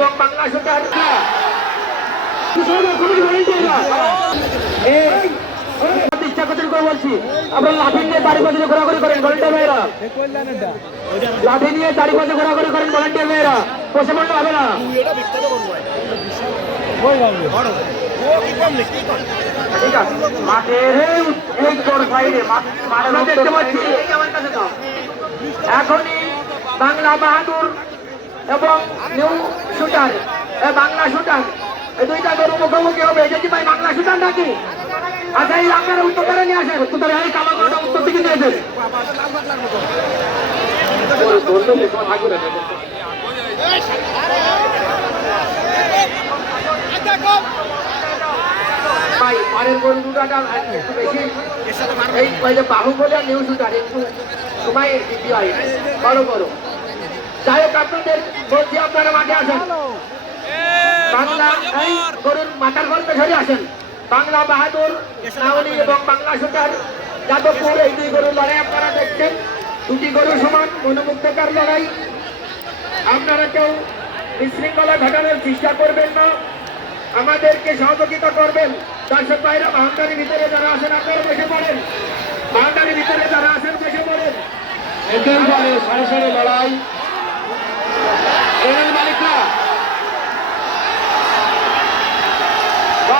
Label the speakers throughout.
Speaker 1: এবং বাংলা শুটার ইচ্ছা করছেন করে বলছি। আমরা লাঠি নিয়ে দাড়ি পাশে করেন ভলেন্টিয়ার মেয়েরা লাঠি নিয়ে দাড়ি পাশে করেন ভলেন্টিয়ার মেয়েরা কাছে দাও। এখনই বাংলা বাহাদুর এবং নিউ শুটার বাংলা শুটার। এই দুইটা গরু মুখোমুখি হবে। এটা কি ভাই বাংলা শুটার নাকি? আচ্ছা এই আপনারা উত্তর করে নিয়ে আসেন। উত্তরে এই কালো গরুটা উত্তর দিকে নিয়ে আসেন। একটু বেশি এই বাহুবলী আর নিউ শুটার, একটু সময় দিতে হয়। বড় বড় যাই হোক আপনাদের বলছি আপনারা মাঠে আসেন। বাংলা এই গরুর মাথার গল্পে সরে আসেন। বাংলা বাহাদুর নাওলি এবং বাংলা শুটার যাদবপুর এই দুই গরুর লড়াই আপনারা দেখছেন। দুটি গরু সমান মনোমুগ্ধকার লড়াই। আপনারা কেউ বিশৃঙ্খলা ঘটানোর চেষ্টা করবেন না। আমাদেরকে সহযোগিতা করবেন। দর্শক ভাইরা বাউন্ডারির ভিতরে যারা আছেন আপনারা বসে পড়েন। বাউন্ডারির ভিতরে যারা আছেন বসে পড়েন। এদের পরে সাড়ে সাড়ে লড়াই এর মালিকরা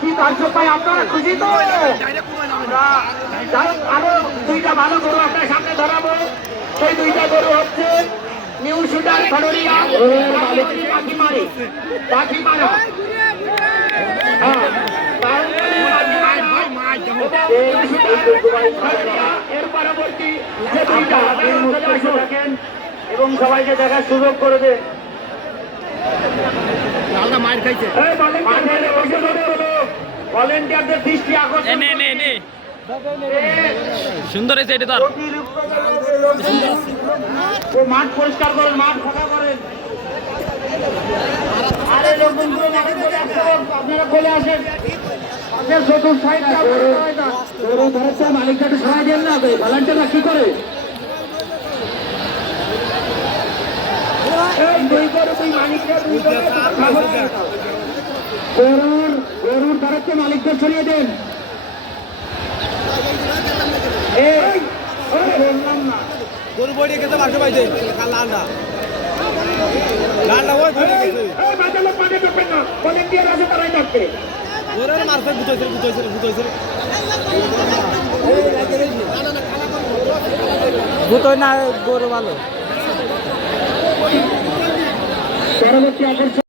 Speaker 1: কি আপনারা খুশি তো? আরও দুইটা ভালো গরু আপনার সামনে ধরাবো। সেই দুইটা গরু হচ্ছে নিউ শুটার পাখি পাখি মারা এবং সবাইকে দেখার সুযোগ করে দেন পড়ে। হলো ভলেন্টিয়ারদের দৃষ্টি আকর্ষণ
Speaker 2: নে নে নে সুন্দর হয়েছে এটা
Speaker 1: ও মাঠ পরিষ্কার করেন মাঠ ফাঁকা করেন। আরে লোকজনগুলো মাঠে চলে আসতে আপনারা আসেন। আপনার চতুর্থ সাইডটা গরু ধরেছে মালিকটা একটু সরাই দেন না ভলান্টিয়াররা কি করে? এই দুই গরু দুই মালিকরা দুই গরু গরুর গরুর মালিকদের ছড়িয়ে দেন। না।
Speaker 3: গরু মারছে গুতাইছে গুতাইছে গুতাইছে। না ভালো।
Speaker 1: পরবর্তী আকর্ষণ।